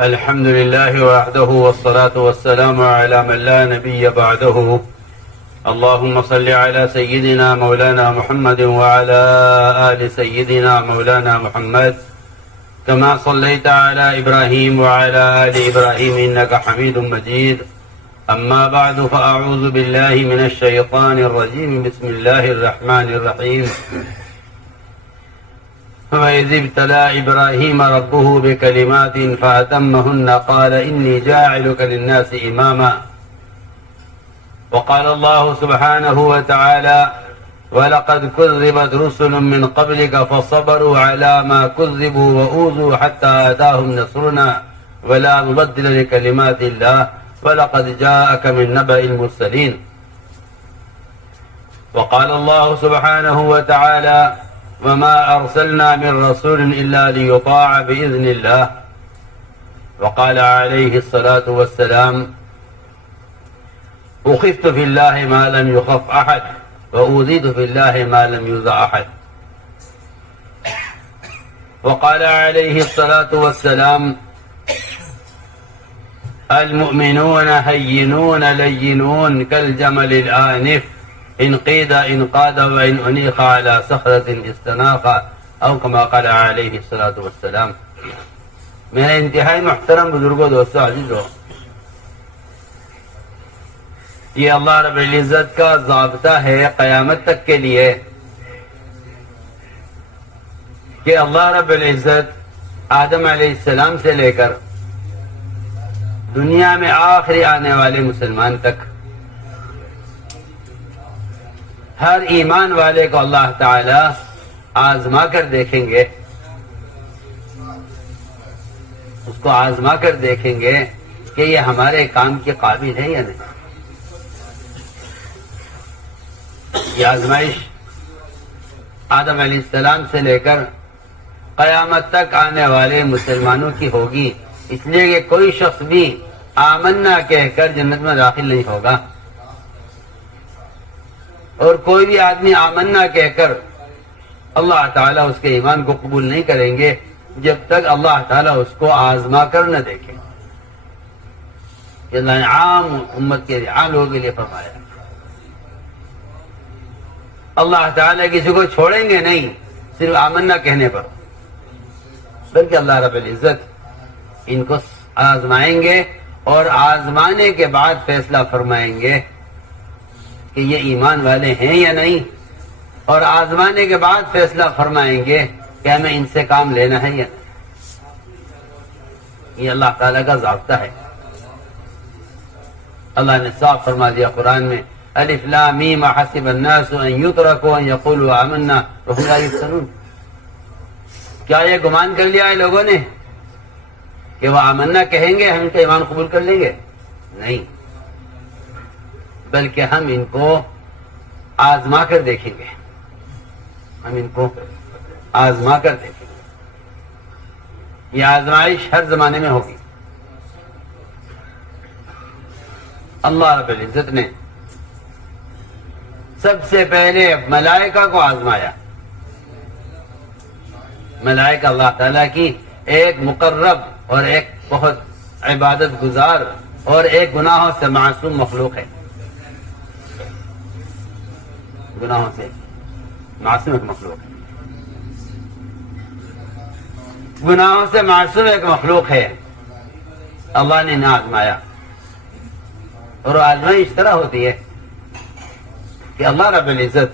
الحمد لله وحده والصلاة والسلام على من لا نبي بعده. اللهم صل على سيدنا مولانا محمد وعلى آل سيدنا مولانا محمد كما صليت على إبراهيم وعلى آل إبراهيم إنك حميد مجيد. أما بعد فأعوذ بالله من الشيطان الرجيم. بسم الله الرحمن الرحيم. وإذ ابتلى إبراهيم ربه بكلمات فأتمهن قال إني جاعلك للناس إماما. وقال الله سبحانه وتعالى ولقد كذبت رسل من قبلك فصبروا على ما كذبوا وأوذوا حتى أتاهم نصرنا ولا مبدل لكلمات الله ولقد جاءك من نبأ المرسلين. وقال الله سبحانه وتعالى وما أرسلنا من رسول إلا ليطاع بإذن الله. وقال عليه الصلاة والسلام أخفت في الله ما لم يخف أحد وأوذيت في الله ما لم يوذى أحد. وقال عليه الصلاة والسلام المؤمنون هينون لينون كالجمل الآنف إن قيد إن قاد وإن أنيخ على صخرة استناخ أو كما قال عليه الصلاة والسلام. میرے انتہائی محترم بزرگوں، دوستوں، عزیزوں، یہ اللہ رب العزت کا ضابطہ ہے قیامت تک کے لیے کہ اللہ رب العزت آدم علیہ السلام سے لے کر دنیا میں آخری آنے والے مسلمان تک ہر ایمان والے کو اللہ تعالی آزما کر دیکھیں گے، اس کو آزما کر دیکھیں گے کہ یہ ہمارے کام کے قابل ہے یا نہیں. یہ آزمائش آدم علیہ السلام سے لے کر قیامت تک آنے والے مسلمانوں کی ہوگی، اس لیے کہ کوئی شخص بھی آمنا کہہ کر جنت میں داخل نہیں ہوگا، اور کوئی بھی آدمی آمنا کہہ کر اللہ تعالیٰ اس کے ایمان کو قبول نہیں کریں گے جب تک اللہ تعالیٰ اس کو آزما کر نہ دیکھیں. اللہ نے عام امت کے لیے، عام لوگوں کے لیے فرمایا اللہ تعالیٰ کسی کو چھوڑیں گے نہیں صرف آمنا کہنے پر، بلکہ اللہ رب العزت ان کو آزمائیں گے اور آزمانے کے بعد فیصلہ فرمائیں گے کہ یہ ایمان والے ہیں یا نہیں، اور آزمانے کے بعد فیصلہ فرمائیں گے کہ ہمیں ان سے کام لینا ہے یا نہیں. یہ اللہ تعالیٰ کا ضابطہ ہے. اللہ نے صاف فرما دیا قرآن میں الف لام میم حسب الناس ان یترکوا ان یقولوا آمنا وهم لا یفتنون. کیا یہ گمان کر لیا ہے لوگوں نے کہ وہ آمنا کہیں گے ہم ان کا ایمان قبول کر لیں گے؟ نہیں، بلکہ ہم ان کو آزما کر دیکھیں گے، ہم ان کو آزما کر دیکھیں گے. یہ آزمائش ہر زمانے میں ہوگی. اللہ رب العزت نے سب سے پہلے ملائکہ کو آزمایا. ملائکہ اللہ تعالیٰ کی ایک مقرب اور ایک بہت عبادت گزار اور ایک گناہوں سے معصوم مخلوق ہے. گناہوں سے معصوم ایک مخلوق ہے، گناہوں سے معصوم ایک مخلوق ہے. اللہ نے انہیں آزمایا، اور آزمائی اس طرح ہوتی ہے کہ اللہ رب العزت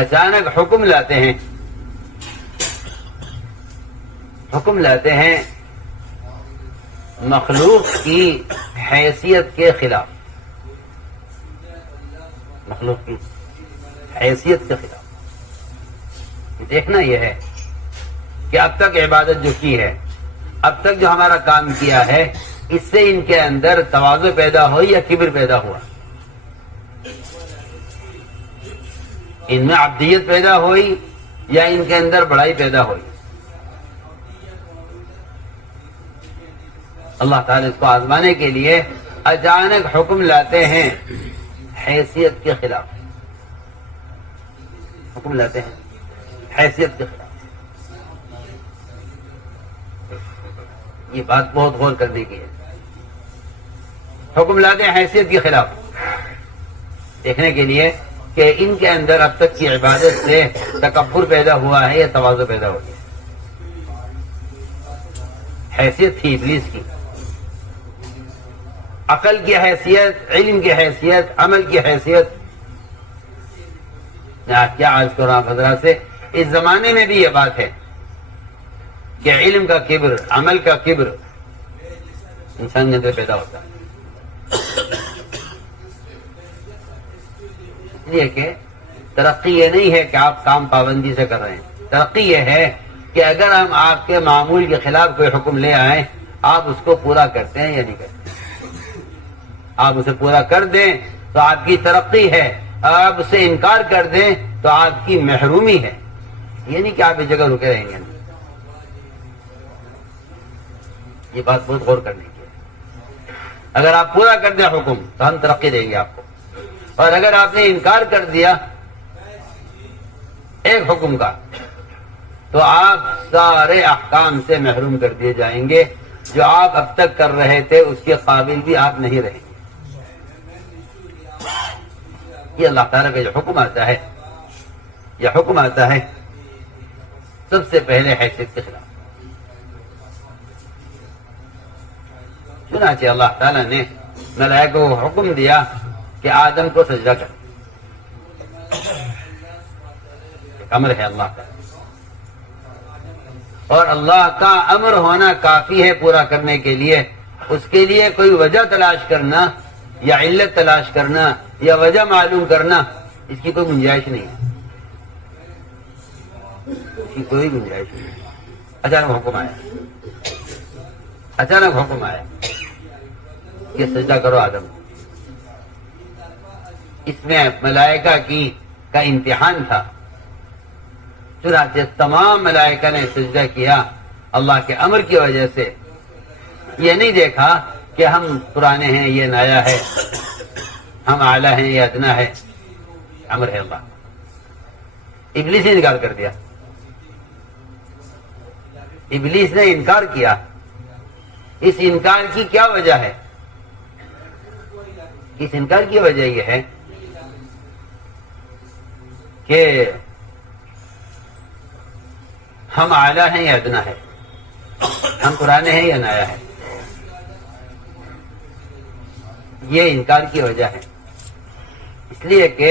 اچانک حکم لاتے ہیں، حکم لاتے ہیں مخلوق کی حیثیت کے خلاف، مخلوق کی حیثیت کے خلاف. دیکھنا یہ ہے کہ اب تک عبادت جو کی ہے، اب تک جو ہمارا کام کیا ہے، اس سے ان کے اندر تواضع پیدا ہوئی یا کبر پیدا ہوا، ان میں عبدیت پیدا ہوئی یا ان کے اندر بڑائی پیدا ہوئی. اللہ تعالیٰ اس کو آزمانے کے لیے اچانک حکم لاتے ہیں حیثیت کے خلاف، حکم لاتے ہیں حیثیت کے خلاف. یہ بات بہت غور کرنے کی ہے. حکم لاتے ہیں حیثیت کے خلاف، دیکھنے کے لیے کہ ان کے اندر اب تک کی عبادت سے تکبر پیدا ہوا ہے یا تواضع پیدا ہو گیا. حیثیت تھی ابلیس کی، عقل کی حیثیت، علم کی حیثیت، عمل کی حیثیت. میں کیا عرض کر رہا ہوں حضرات سے، اس زمانے میں بھی یہ بات ہے کہ علم کا کبر، عمل کا کبر انسان کے اندر پیدا ہوتا ہے. اس لیے کہ ترقی یہ نہیں ہے کہ آپ کام پابندی سے کر رہے ہیں، ترقی یہ ہے کہ اگر ہم آپ کے معمول کے خلاف کوئی حکم لے آئیں، آپ اس کو پورا کرتے ہیں یا نہیں کرتے. آپ اسے پورا کر دیں تو آپ کی ترقی ہے، آپ اسے انکار کر دیں تو آپ کی محرومی ہے. یہ نہیں کہ آپ اس جگہ رکے رہیں گے. یہ بات بہت غور کرنے کی ہے. اگر آپ پورا کر دیں حکم تو ہم ترقی دیں گے آپ کو، اور اگر آپ نے انکار کر دیا ایک حکم کا تو آپ سارے احکام سے محروم کر دیے جائیں گے. جو آپ اب تک کر رہے تھے اس کے قابل بھی آپ نہیں رہیں گے. یہ اللہ تعالیٰ کا جو حکم آتا ہے، یہ حکم آتا ہے سب سے پہلے حیثیت کے خلاف. چنانچہ اللہ تعالیٰ نے ملائکہ کو حکم دیا کہ آدم کو سجدہ کر. ایک امر ہے اللہ کا، اور اللہ کا امر ہونا کافی ہے پورا کرنے کے لیے. اس کے لیے کوئی وجہ تلاش کرنا یا علت تلاش کرنا یا وجہ معلوم کرنا، اس کی کوئی گنجائش نہیں ہے. اس کی کوئی گنجائش نہیں ہے. اچانک حکم آیا، اچانک حکم آیا کہ سجدہ کرو آدم. اس میں ملائکہ کا امتحان تھا. چنانچہ تمام ملائکہ نے سجدہ کیا اللہ کے امر کی وجہ سے. یہ نہیں دیکھا کہ ہم پرانے ہیں یہ نیا ہے، ہم اعلیٰ ہیں یہ ادنا ہے. امر ہے اللہ. ابلیس نے انکار کر دیا. ابلیس نے انکار کیا. اس انکار کی کیا وجہ ہے؟ اس انکار کی وجہ یہ ہے کہ ہم اعلیٰ ہیں یا ادنا ہے، ہم پرانے ہیں یا نیا ہے. یہ انکار کی وجہ ہے. اس لیے کہ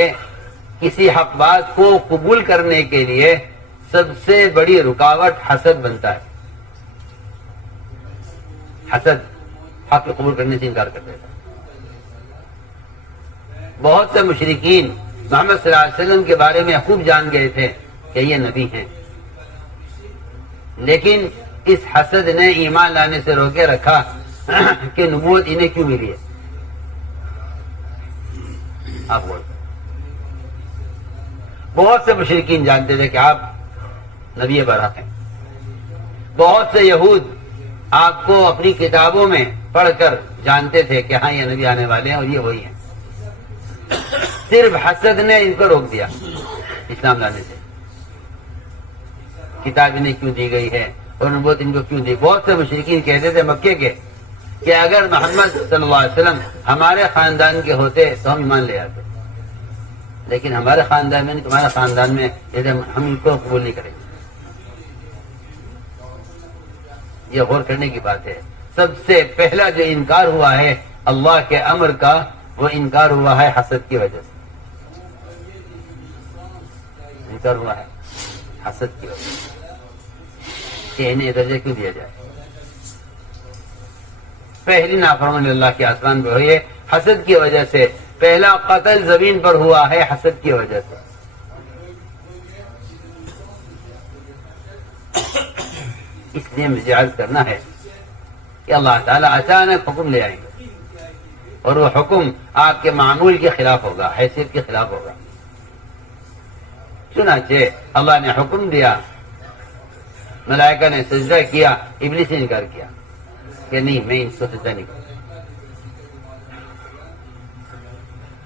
کسی حق بات کو قبول کرنے کے لیے سب سے بڑی رکاوٹ حسد بنتا ہے. حسد حق قبول کرنے سے انکار کر دیتا. بہت سے مشرکین محمد صلی اللہ علیہ وسلم کے بارے میں خوب جان گئے تھے کہ یہ نبی ہیں، لیکن اس حسد نے ایمان لانے سے روکے رکھا کہ نبوت انہیں کیوں ملی ہے. آپ بول، بہت سے مشرکین جانتے تھے کہ آپ نبی برحق ہیں. بہت سے یہود آپ کو اپنی کتابوں میں پڑھ کر جانتے تھے کہ ہاں یہ نبی آنے والے ہیں اور یہ وہی ہیں. صرف حسد نے ان کو روک دیا اسلام لانے سے. کتاب انہیں کیوں دی گئی ہے اور نبوت ان کو کیوں دی. بہت سے مشرکین کہتے تھے مکے کے کہ اگر محمد صلی اللہ علیہ وسلم ہمارے خاندان کے ہوتے تو ہم ایمان لے آتے، لیکن ہمارے خاندان میں نہیں، تمہارے خاندان میں ہم ان کو قبول نہیں کریں گے. یہ غور کرنے کی بات ہے. سب سے پہلا جو انکار ہوا ہے اللہ کے امر کا، وہ انکار ہوا ہے حسد کی وجہ سے. انکار ہوا ہے حسد کی وجہ سے کہ انہیں درجہ کیوں دیا جائے. پہلی نافرمانی اللہ کے آسمان پہ ہوئی ہے حسد کی وجہ سے. پہلا قتل زمین پر ہوا ہے حسد کی وجہ سے. اس لیے مجھے عرض کرنا ہے کہ اللہ تعالیٰ اچانک حکم لے آئیں گے اور وہ حکم آپ کے معمول کے خلاف ہوگا، حیثیت کے خلاف ہوگا. چنانچہ اللہ نے حکم دیا، ملائکہ نے سجدہ کیا، ابلیس نے انکار کیا کہ نہیں میں ان کو سجدہ نہیں کروں.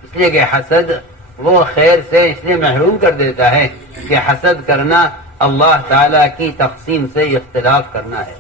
اس لیے کہ حسد وہ خیر سے اس لیے محروم کر دیتا ہے کہ حسد کرنا اللہ تعالیٰ کی تقسیم سے اختلاف کرنا ہے.